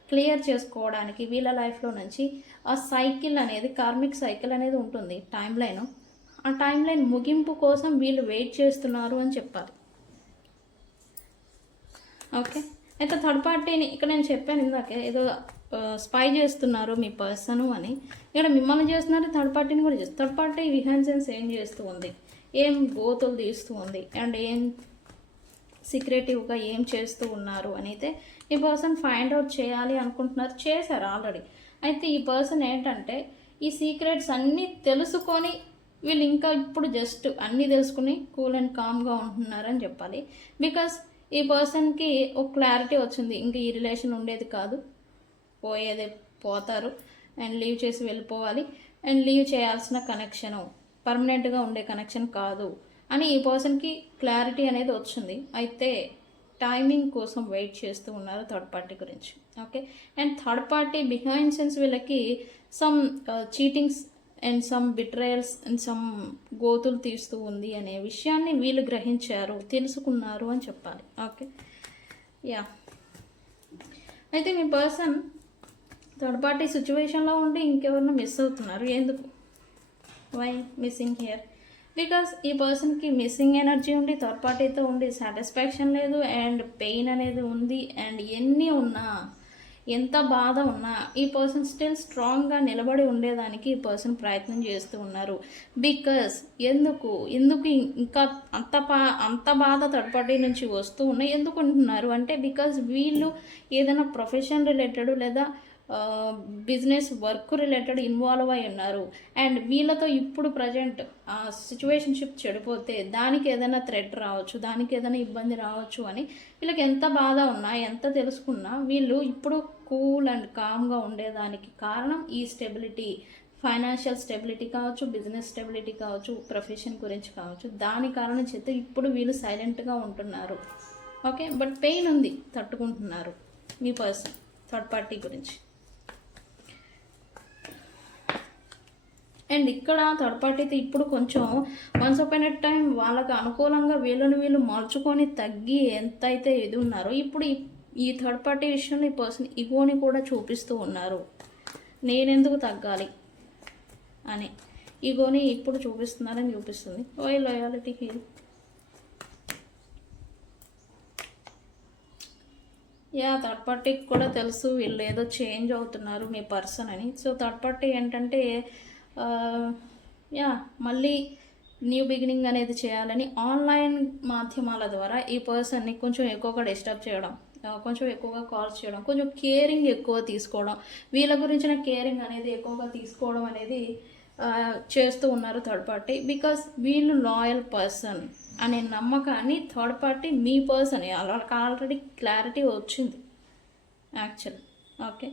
క్లియర్ చేసుకోవడానికి వీళ్ళ లైఫ్లో నుంచి ఆ సైకిల్ అనేది, కార్మిక్ సైకిల్ అనేది ఉంటుంది, టైం లైన్, ఆ టైం లైన్ ముగింపు కోసం వీళ్ళు వెయిట్ చేస్తున్నారు అని చెప్పాలి. ఓకే, అయితే థర్డ్ పార్టీని ఇక్కడ నేను చెప్పాను ఇందాకే ఏదో స్పై చేస్తున్నారు మీ పర్సను అని, ఇక్కడ మిమ్మల్ని చేస్తున్నారు, థర్డ్ పార్టీని కూడా చేస్తారు. థర్డ్ పార్టీ విహాన్సెన్స్ ఏం చేస్తూ ఉంది, ఏం గోతులు తీస్తూ ఉంది, అండ్ ఏం సీక్రెటివ్గా ఏం చేస్తూ ఉన్నారు అని అయితే ఈ పర్సన్ ఫైండ్ అవుట్ చేయాలి అనుకుంటున్నారు, చేశారు ఆల్రెడీ. అయితే ఈ పర్సన్ ఏంటంటే ఈ సీక్రెట్స్ అన్నీ తెలుసుకొని వీళ్ళు ఇంకా ఇప్పుడు జస్ట్ అన్నీ తెలుసుకుని కూల్ అండ్ కామ్గా ఉంటున్నారని చెప్పాలి. బికాస్ ఈ పర్సన్కి ఒక క్లారిటీ వచ్చింది, ఇంకా ఈ రిలేషన్ ఉండేది కాదు, పోయేదే పోతారు అండ్ లీవ్ చేసి వెళ్ళిపోవాలి, అండ్ లీవ్ చేయాల్సిన కనెక్షను పర్మనెంట్గా ఉండే కనెక్షన్ కాదు అని ఈ పర్సన్కి క్లారిటీ అనేది వచ్చింది. అయితే టైమింగ్ కోసం వెయిట్ చేస్తూ ఉన్నారు థర్డ్ పార్టీ గురించి. Okay, and third party behind sense వీళ్ళకి some cheatings and some betrayals and some గోతులు తీస్తూ ఉంది అనే విషయాన్ని వీళ్ళు గ్రహించారు, తెలుసుకున్నారు అని చెప్పాలి. ఓకే, యా అయితే మీ పర్సన్ థర్డ్ పార్టీ సిచ్యువేషన్లో ఉండి ఇంకెవరినో మిస్ అవుతున్నారు, ఎందుకు, వై మిస్సింగ్ హియర్, బికాస్ ఈ పర్సన్కి మిస్సింగ్ ఎనర్జీ ఉండి థర్డ్ పార్టీతో ఉండి సాటిస్ఫాక్షన్ లేదు, అండ్ పెయిన్ అనేది ఉంది, అండ్ ఎన్ని ఉన్నా ఎంత బాధ ఉన్నా ఈ పర్సన్ స్టిల్ స్ట్రాంగ్గా నిలబడి ఉండేదానికి ఈ పర్సన్ ప్రయత్నం చేస్తూ ఉన్నారు. బికాస్ ఎందుకు ఇంకా అంత బాధ థర్డ్ పార్టీ నుంచి వస్తూ ఉన్నాయి ఎందుకు ఉంటున్నారు అంటే, బికాస్ వీళ్ళు ఏదైనా ప్రొఫెషన్ రిలేటెడ్ లేదా బిజినెస్ వర్క్ రిలేటెడ్ ఇన్వాల్వ్ అయి ఉన్నారు, అండ్ వీళ్ళతో ఇప్పుడు ప్రజెంట్ సిచ్యువేషన్షిప్ చెడిపోతే దానికి ఏదైనా థ్రెట్ రావచ్చు, దానికి ఏదైనా ఇబ్బంది రావచ్చు అని వీళ్ళకి ఎంత బాధ ఉన్నా ఎంత తెలుసుకున్నా వీళ్ళు ఇప్పుడు కూల్ అండ్ కామ్గా ఉండేదానికి కారణం ఈ స్టెబిలిటీ, ఫైనాన్షియల్ స్టెబిలిటీ కావచ్చు, బిజినెస్ స్టెబిలిటీ కావచ్చు, ప్రొఫెషన్ గురించి కావచ్చు, దాని కారణం చేత ఇప్పుడు వీళ్ళు సైలెంట్గా ఉంటున్నారు. ఓకే, బట్ పెయిన్ ఉంది, తట్టుకుంటున్నారు మీ పర్సన్ థర్డ్ పార్టీ గురించి. అండ్ ఇక్కడ థర్డ్ పార్టీతో ఇప్పుడు కొంచెం వన్స్ అపాన్ ఎ టైం వాళ్ళకి అనుకూలంగా వీళ్ళు మలుచుకొని తగ్గి ఎంతైతే ఇది ఉన్నారో ఇప్పుడు ఈ థర్డ్ పార్టీ విషయంలో ఈ పర్సన్ ఇగోని కూడా చూపిస్తూ ఉన్నారు, నేనెందుకు తగ్గాలి అని ఇగోని ఇప్పుడు చూపిస్తున్నారని చూపిస్తుంది. ఓ లాయాలిటీ హీల్, యా థర్డ్ పార్టీకి కూడా తెలుసు వీళ్ళు ఏదో చేంజ్ అవుతున్నారు మీ పర్సన్ అని. సో థర్డ్ పార్టీ ఏంటంటే యా మళ్ళీ న్యూ బిగినింగ్ అనేది చేయాలని ఆన్లైన్ మాధ్యమాల ద్వారా ఈ పర్సన్ని కొంచెం ఎక్కువగా డిస్టర్బ్ చేయడం, కొంచెం ఎక్కువగా కాల్స్ చేయడం, కొంచెం కేరింగ్ ఎక్కువ తీసుకోవడం, వీళ్ళ గురించిన కేరింగ్ అనేది ఎక్కువగా తీసుకోవడం అనేది చేస్తూ ఉన్నారు థర్డ్ పార్టీ. బికాస్ వీళ్ళు లాయల్ పర్సన్, అనే నమ్మకాన్ని థర్డ్ పార్టీ మీ పర్సన్ వాళ్ళకి ఆల్రెడీ క్లారిటీ వచ్చింది యాక్చువల్. ఓకే,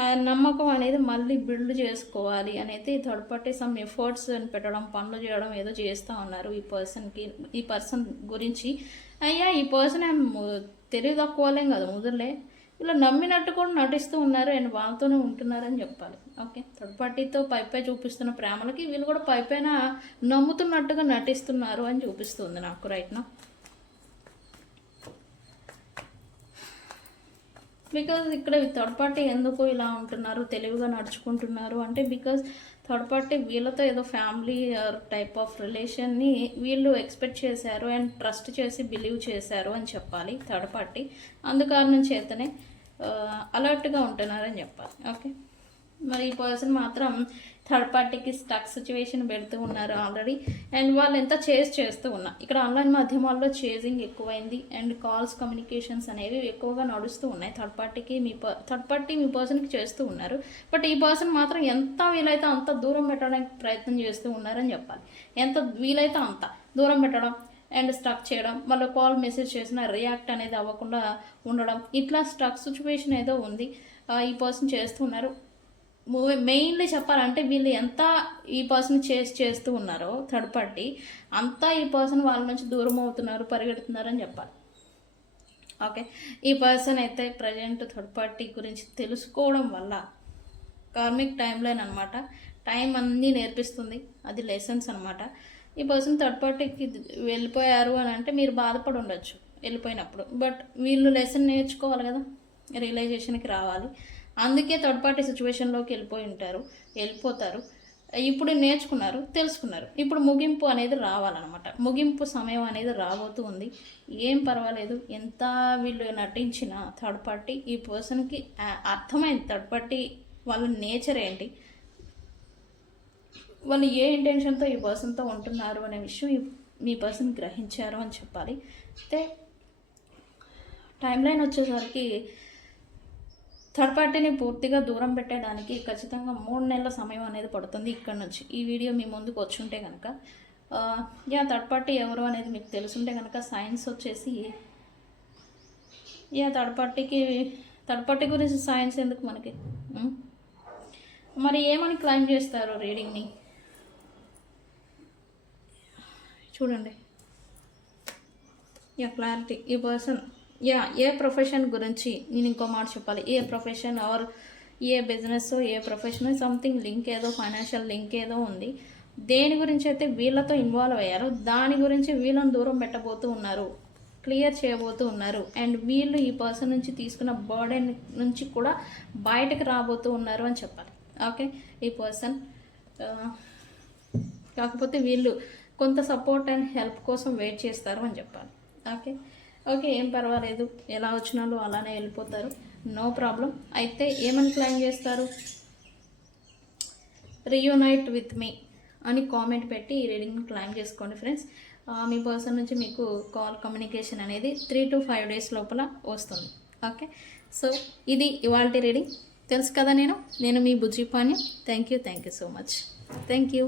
ఆ నమ్మకం అనేది మళ్ళీ బిల్డ్ చేసుకోవాలి అనేది థర్డ్ పార్టీ సమ్ ఎఫర్ట్స్ అని పెట్టడం, పనులు చేయడం ఏదో చేస్తూ ఉన్నారు ఈ పర్సన్ గురించి. అయ్యా ఈ పర్సన్ ఏం తెలివి తక్కువలేం కదా, ముదురులే, ఇలా నమ్మినట్టు కూడా నటిస్తూ ఉన్నారు అండ్ వాళ్ళతోనే ఉంటున్నారని చెప్పాలి. ఓకే, థర్డ్ పార్టీతో పైపై చూపిస్తున్న ప్రేమలకి వీళ్ళు కూడా పైపైన నమ్ముతున్నట్టుగా నటిస్తున్నారు అని చూపిస్తుంది నాకు రైట్ నా. బికాజ్ ఇక్కడ థర్డ్ పార్టీ ఎందుకు ఇలా ఉంటున్నారు, తెలివిగా నడుచుకుంటున్నారు అంటే బికాజ్ థర్డ్ పార్టీ వీళ్ళతో ఏదో ఫ్యామిలీ టైప్ ఆఫ్ రిలేషన్ని వీళ్ళు ఎక్స్పెక్ట్ చేశారు అండ్ ట్రస్ట్ చేసి బిలీవ్ చేశారు అని చెప్పాలి థర్డ్ పార్టీ. అందుకారణం చేతనే అలర్ట్గా ఉంటున్నారని చెప్పాలి. ఓకే, మరి ఈ పర్సన్ మాత్రం థర్డ్ పార్టీకి స్టక్ సిచ్యువేషన్ పెడుతూ ఉన్నారు ఆల్రెడీ అండ్ వాళ్ళు ఎంత చేస్తూ ఉన్నారు. ఇక్కడ ఆన్లైన్ మాధ్యమాల్లో చేజింగ్ ఎక్కువైంది అండ్ కాల్స్ కమ్యూనికేషన్స్ అనేవి ఎక్కువగా నడుస్తూ ఉన్నాయి. థర్డ్ పార్టీ మీ పర్సన్కి చేస్తూ ఉన్నారు. బట్ ఈ పర్సన్ మాత్రం ఎంత వీలైతే అంత దూరం పెట్టడానికి ప్రయత్నం చేస్తూ ఉన్నారని చెప్పాలి. ఎంత వీలైతే అంత దూరం పెట్టడం అండ్ స్టక్ చేయడం, మళ్ళీ కాల్ మెసేజ్ చేసిన రియాక్ట్ అనేది అవ్వకుండా ఉండడం, ఇట్లా స్టక్ సిచ్యువేషన్ ఏదో ఉంది ఈ పర్సన్ చేస్తున్నారు. మెయిన్లీ చెప్పాలంటే వీళ్ళు ఎంత ఈ పర్సన్ చేస్తూ ఉన్నారో థర్డ్ పార్టీ అంతా ఈ పర్సన్ వాళ్ళ నుంచి దూరం అవుతున్నారు, పరిగెడుతున్నారని చెప్పాలి. ఓకే, ఈ పర్సన్ అయితే ప్రజెంట్ థర్డ్ పార్టీ గురించి తెలుసుకోవడం వల్ల కార్మిక్ టైం లైన్ అనమాట, టైం అన్నీ నేర్పిస్తుంది, అది లెసన్స్ అనమాట. ఈ పర్సన్ థర్డ్ పార్టీకి వెళ్ళిపోయారు అని అంటే మీరు బాధపడి ఉండొచ్చు వెళ్ళిపోయినప్పుడు, బట్ వీళ్ళు లెసన్ నేర్చుకోవాలి కదా, రియలైజేషన్కి రావాలి. అందుకే థర్డ్ పార్టీ సిచ్యువేషన్లోకి వెళ్ళిపోతారు. ఇప్పుడు నేర్చుకున్నారు, తెలుసుకున్నారు, ఇప్పుడు ముగింపు అనేది రావాలన్నమాట. ముగింపు సమయం అనేది రాబోతూ ఉంది. ఏం పర్వాలేదు, ఎంత వీళ్ళు నటించిన థర్డ్ పార్టీ ఈ పర్సన్కి అర్థమైంది థర్డ్ పార్టీ వాళ్ళ నేచర్ ఏంటి, వాళ్ళు ఏ ఇంటెన్షన్తో ఈ పర్సన్తో ఉంటున్నారు అనే విషయం మీ పర్సన్ గ్రహించారు అని చెప్పాలి. అయితే టైం లైన్ వచ్చేసరికి థర్డ్ పార్టీని పూర్తిగా దూరం పెట్టేదానికి ఖచ్చితంగా 3 నెలల సమయం అనేది పడుతుంది ఇక్కడ నుంచి. ఈ వీడియో మీ ముందుకు వచ్చుంటే కనుక థర్డ్ పార్టీ ఎవరు అనేది మీకు తెలుసుంటే కనుక సైన్స్ వచ్చేసి థర్డ్ పార్టీ గురించి సైన్స్ ఎందుకు మనకి, మరి ఏమని క్లైమ్ చేస్తారు రీడింగ్ని చూడండి. క్లారిటీ ఈ పర్సన్ ఏ ప్రొఫెషన్ గురించి, నేను ఇంకో మాట చెప్పాలి, a profession or a business a profession something link ఏదో ఫైనాన్షియల్ లింక్ ఏదో ఉంది, దేని గురించి అయితే వీళ్ళతో ఇన్వాల్వ్ అయ్యారో దాని గురించి వీళ్ళని దూరం పెట్టబోతూ ఉన్నారు, క్లియర్ చేయబోతూ ఉన్నారు అండ్ వీళ్ళు ఈ పర్సన్ నుంచి తీసుకున్న బర్డెన్ నుంచి కూడా బయటకు రాబోతూ ఉన్నారు అని చెప్పాలి. ఓకే, ఈ పర్సన్ కాకపోతే వీళ్ళు కొంత సపోర్ట్ అండ్ హెల్ప్ కోసం వెయిట్ చేస్తారు అని చెప్పాలి. ఓకే, ఏం పర్వాలేదు, ఎలా వచ్చినాలో అలానే వెళ్ళిపోతారు, నో ప్రాబ్లం. అయితే ఏమని క్లైమ్ చేస్తారు, రీయూనైట్ విత్ మీ అని కామెంట్ పెట్టి ఈ రీడింగ్ని క్లైమ్ చేసుకోండి ఫ్రెండ్స్. మీ పర్సన్ నుంచి మీకు కాల్ కమ్యూనికేషన్ అనేది 3 to 5 days లోపల వస్తుంది. ఓకే, సో ఇది ఇవాల్టి రీడింగ్. తెలుసు కదా, నేను మీ Bujji Panyam. Thank you so much. Thank you.